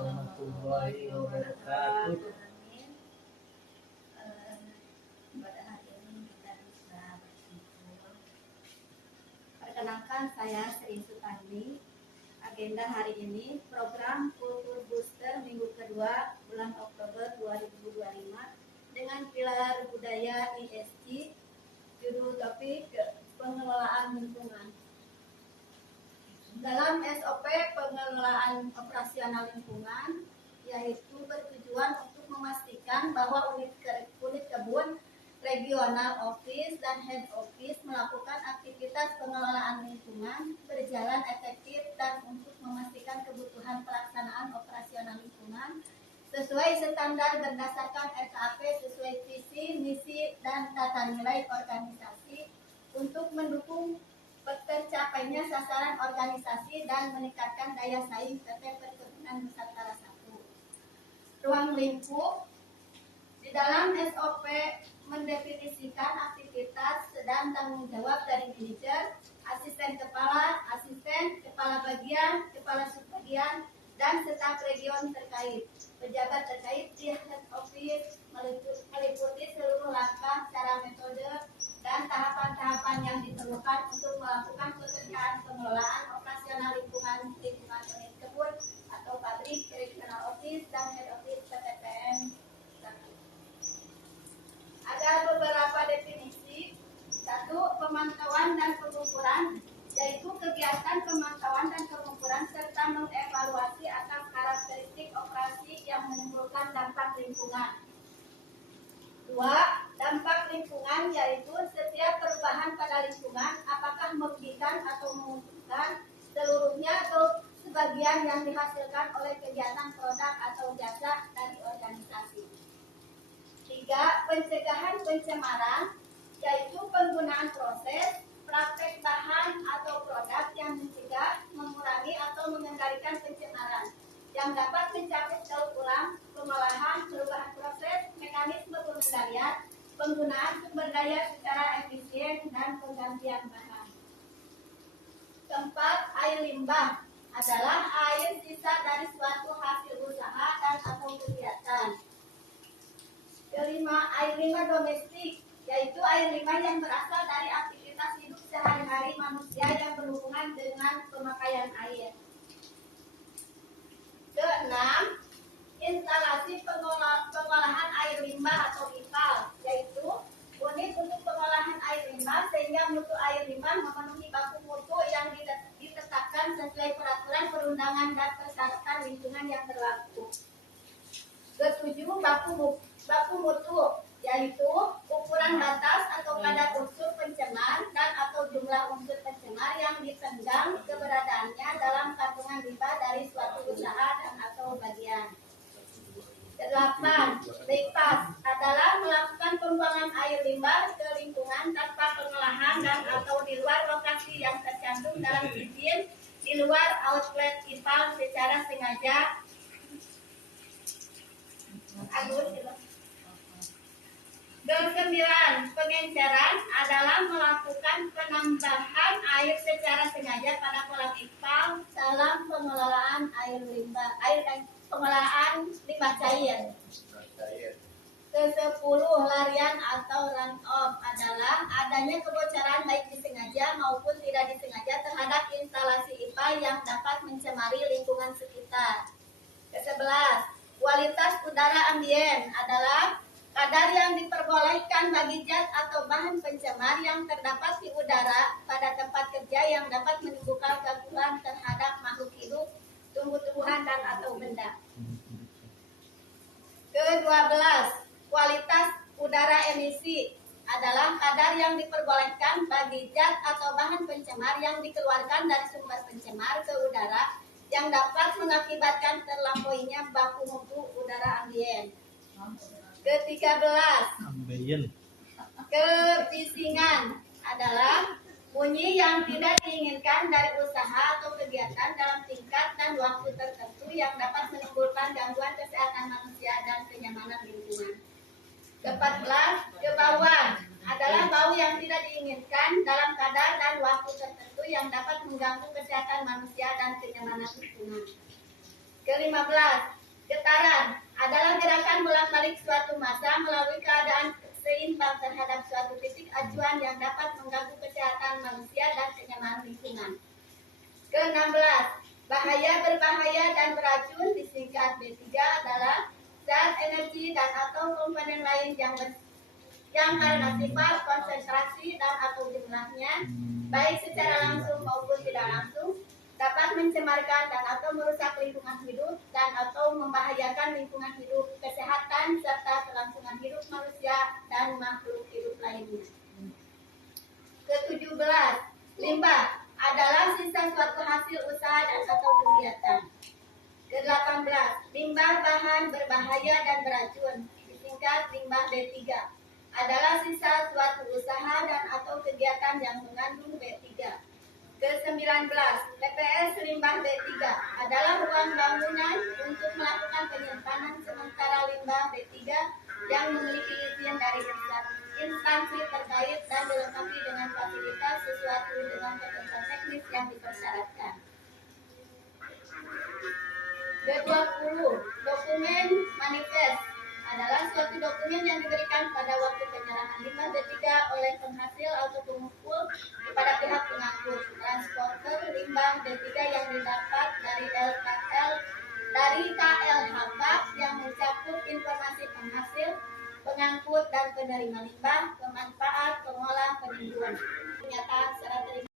warahmatullahi wabarakatuh. Pada hari ini kita bisa berkumpul. Perkenalkan, saya Sri Sutandi. Agenda hari ini program Kultur Booster minggu kedua bulan Oktober 2025 dengan pilar budaya ISG, judul topik pengelolaan lingkungan. Dalam SOP pengelolaan operasional lingkungan, yaitu bertujuan untuk memastikan bahwa unit kebun, regional office dan head office melakukan aktivitas pengelolaan lingkungan berjalan efektif dan untuk memastikan kebutuhan pelaksanaan operasional lingkungan sesuai standar berdasarkan SAP sesuai visi, misi, dan tata nilai organisasi untuk mendukung tercapainya sasaran organisasi dan meningkatkan daya saing PT Perkebunan Nusantara 1. Ruang lingkup di dalam SOP mendefinisikan aktivitas dan tanggung jawab dari manajer, asisten kepala bagian, kepala subbagian, dan staf region terkait. Pejabat terkait di head office meliputi seluruh langkah, cara, metode, dan tahapan-tahapan yang diperlukan untuk melakukan pekerjaan pengelolaan operasional lingkungan unit kebun atau pabrik, regional office, dan head office PTPN. Ada beberapa definisi. 1. Pemantauan dan pengukuran, yaitu kegiatan pemantauan dan pengukuran serta mengevaluasi atas karakteristik operasi yang menimbulkan dampak lingkungan. 2. Dampak lingkungan, yaitu setiap perubahan pada lingkungan apakah merugikan atau menguntungkan, seluruhnya atau sebagian yang dihasilkan oleh kegiatan produk atau jasa dari organisasi. 3. Pencegahan pencemaran, yaitu penggunaan proses, praktek bahan atau produk yang mencegah, mengurangi atau mengendalikan pencemaran yang dapat mencapai daur ulang, pengolahan, perubahan proses, mekanisme pengendalian, penggunaan sumber daya secara efisien, dan penggantian bahan. 4. Air limbah adalah air sisa dari suatu hasil usaha dan atau kegiatan. 5. Air limbah domestik, yaitu air limbah yang berasal dari aktivitas hidup sehari-hari manusia yang berhubungan dengan pemakaian air. 6. Instalasi pengolahan air limbah atau IPAL, yaitu unit untuk pengolahan air limbah sehingga mutu air limbah memenuhi baku mutu yang ditetapkan sesuai peraturan perundangan dan persyaratan lingkungan yang berlaku. 7. Baku mutu, yaitu ukuran batas atau kadar unsur pencemar dan atau jumlah unsur pencemar yang dipendam keberadaannya dalam kandungan limbah dari suatu usaha dan atau bagian. 8. Bypass adalah melakukan pembuangan air limbah ke lingkungan tanpa pengolahan dan atau di luar lokasi yang tercantum dalam izin di luar outlet IPAL secara sengaja. 9. Pengenceran adalah melakukan penambahan air secara sengaja pada kolam IPAL dalam pengelolaan pengelolaan limbah cair. 10. Larian atau run off adalah adanya kebocoran baik disengaja maupun tidak disengaja terhadap instalasi IPAL yang dapat mencemari lingkungan sekitar. 11. Kualitas udara ambien adalah kadar yang diperbolehkan bagi zat atau bahan pencemar yang terdapat di udara pada tempat kerja yang dapat menimbulkan gangguan terhadap makhluk hidup, tumbuh-tumbuhan, dan atau benda. 12. Kualitas udara emisi adalah kadar yang diperbolehkan bagi zat atau bahan pencemar yang dikeluarkan dari sumber pencemar ke udara yang dapat mengakibatkan terlampauinya baku mutu udara ambien. 13. Kebisingan adalah bunyi yang tidak diinginkan dari usaha atau kegiatan dalam tingkat dan waktu tertentu yang dapat menimbulkan gangguan kesehatan manusia dan kenyamanan lingkungan. 14. Kebauan adalah bau yang tidak diinginkan dalam kadar dan waktu tertentu yang dapat mengganggu kesehatan manusia dan kenyamanan lingkungan. Ke-15, getaran adalah gerakan bolak-balik suatu massa melalui keadaan seimbang terhadap suatu titik acuan yang dapat mengganggu kesehatan manusia dan kenyamanan lingkungan. Ke-16, bahaya, berbahaya, dan beracun disingkat B3 adalah zat, energi, dan atau komponen lain yang karena sifat, konsentrasi, dan atau jumlahnya, baik secara langsung maupun tidak langsung, dapat mencemarkan dan atau merusak lingkungan hidup dan atau membahayakan lingkungan hidup, kesehatan, serta kelangsungan hidup manusia dan makhluk hidup lainnya. Ke-17, limbah adalah sisa suatu hasil usaha dan atau kegiatan. Ke-18, limbah bahan berbahaya dan beracun, disingkat limbah B3, adalah sisa suatu usaha dan atau kegiatan yang mengandung B3. Ke-19, TPS limbah B3 adalah ruang bangunan untuk melakukan penyimpanan sementara limbah B3 yang memiliki izin dari instansi terkait dan dilengkapi dengan fasilitas sesuatu dengan ketentuan teknis yang dipersyaratkan. Ke-20, dokumen manifest adalah suatu dokumen yang diberikan pada waktu penyerahan limbah B3 oleh penghasil atau pengumpul kepada pihak pengangkut transporter limbah B3 yang didapat dari KLHK yang mencakup informasi penghasil, pengangkut, dan penerima limbah, pemanfaat, pengolah, peninjauan. Pernyataan secara terima